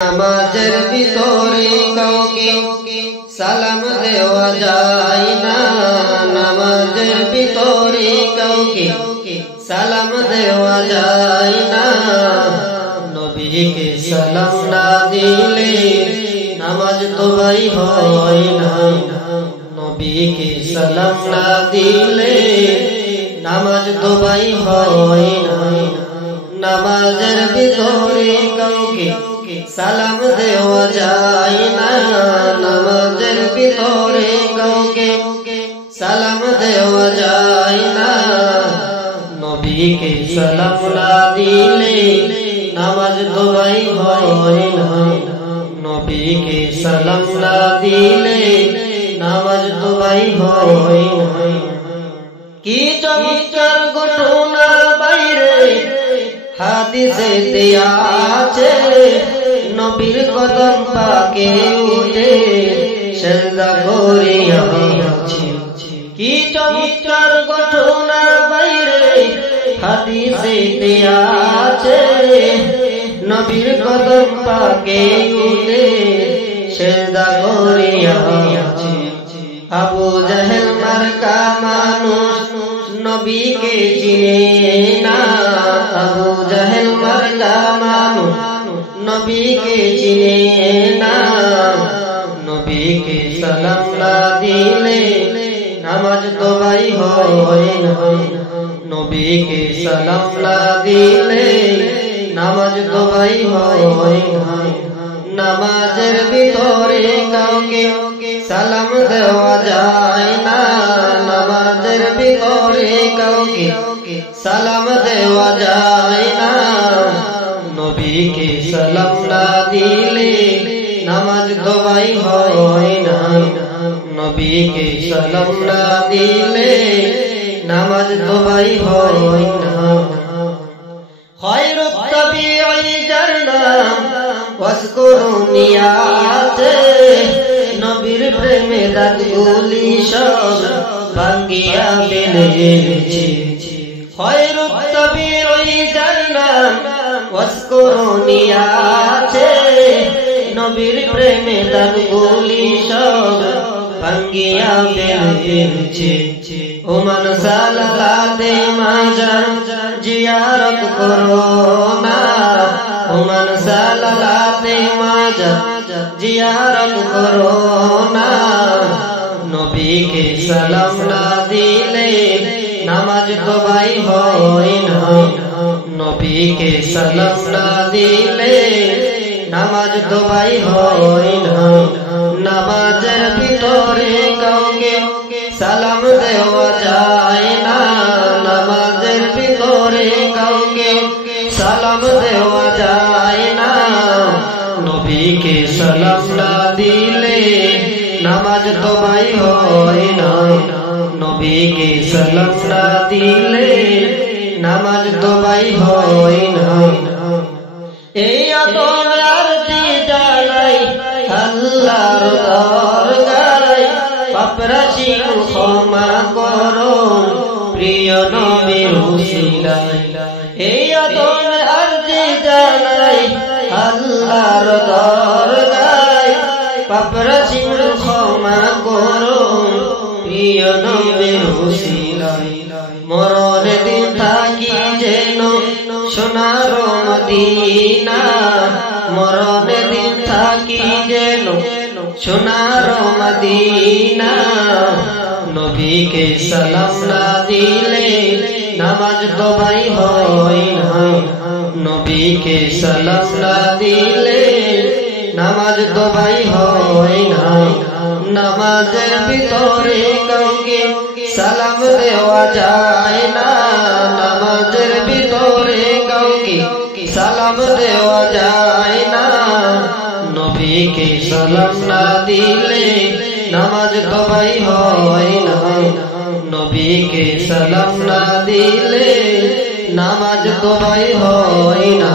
নামাজের ভিতরে কাউকে সালাম দেওয়া যায় না। নামাজের ভিতরে কাউকে সালাম দেওয়া যায় না। নবীকে সালাম না দিলে নামাজ তো ভাই হয় না। নবীকে সালাম না দিলে নামাজ তো ভাই হয় না। নামাজের ভিতরে কাউকে সালাম দেওয়া যায় না। নামাজের ভিতরে কাউকে সালাম দেওয়া যায় না। নবীকে সালাম না দিলে নামাজ তো ভাই হয় না। নবীকে সালাম না দিলে নামাজ তো ভাই হয় না। কি চমৎকার ঘটনা বাইরে হাদিসে দেয়া আছে। নবীর কদম পাকে উঠে সিজদা করিয়াছি। কি চমৎকার ঘটনা বাইরে হাদিসে দেয়া আছে। নবীর কদম পাকে উঠে সিজদা করিয়াছি। আবু জাহেল মার্কা মানুষ নবীকে চিনে না। আবু জাহেল মার্কা মানুষ নবীকে চিনে না। নবীকে সালাম না দিলে নামাজ তো ভাই হয় না। নবীকে সালাম না দিলে নামাজ তো ভাই হয় না। নামাজের ভিতরে কাউকে সালাম দেওয়া যায় না। নামাজের ভিতরে কাউকে সালাম দেওয়া যায় না। নবীকে সালাম না দিলে নামাজ তো ভাই হয় না। নবীকে সালাম না দিলে নামাজ তো ভাই হয় না। খায়রুত তাবিঈ যার নাম ওয়াজকুরুনি আছে। নবীর প্রেমে দাঁতগুলি সব ভাঙ্গিয়া ফেলেছি। খায়রুত তাবিঈ যার নাম ওয়াজকুরুনি আছে। নবীর প্রেমে দাঁতগুলি সব ভাঙ্গিয়া ফেলেছি। ওমান সালাতে মাজার জিয়ারত করো না। ওমান সালাতে মাজার জিয়ারত করো না। নবীকে সালাম না দিলে নামাজ তো ভাই হয় না। নবীকে সালাম না দিলে নামাজ তো ভাই হয় না। নামাজের ভিতরে কাউকে সালাম দেওয়া যায় না। নামাজের ভিতরে কাউকে সালাম দেওয়া যায় না। নবীকে সালাম না দিলে নামাজ তো ভাই হয় না। নবীকে সালাম না দিলে নামাজ তো ভাই হয় না। এই আদম আরতি জানাই আল্লাহর দরগায়। পাপরাশি ক্ষমা করো প্রিয় নবীর উসিলায়। এই আদম আরতি জানাই আল্লাহর দরগায়। পাপরাশি ক্ষমা করো প্রিয় নবীর উসিলায়। মরণ দিন থাকি যেন সোনার মদিনা। মরণ দিন থাকি যেন সোনার মদিনা। নবীকে সালাম না দিলে নামাজ তো ভাই হয় না। নবীকে সালাম না দিলে নামাজ তো ভাই হয় না। নামাজের ভিতরে কাউকে সালাম দেওয়া যায় না। নামাজের ভিতরে কাউকে সালাম দেওয়া যায় না। নবীকে সালাম না দিলে নামাজ তো ভাই হয় না। নবীকে সালাম না দিলে নামাজ তো ভাই হয় না।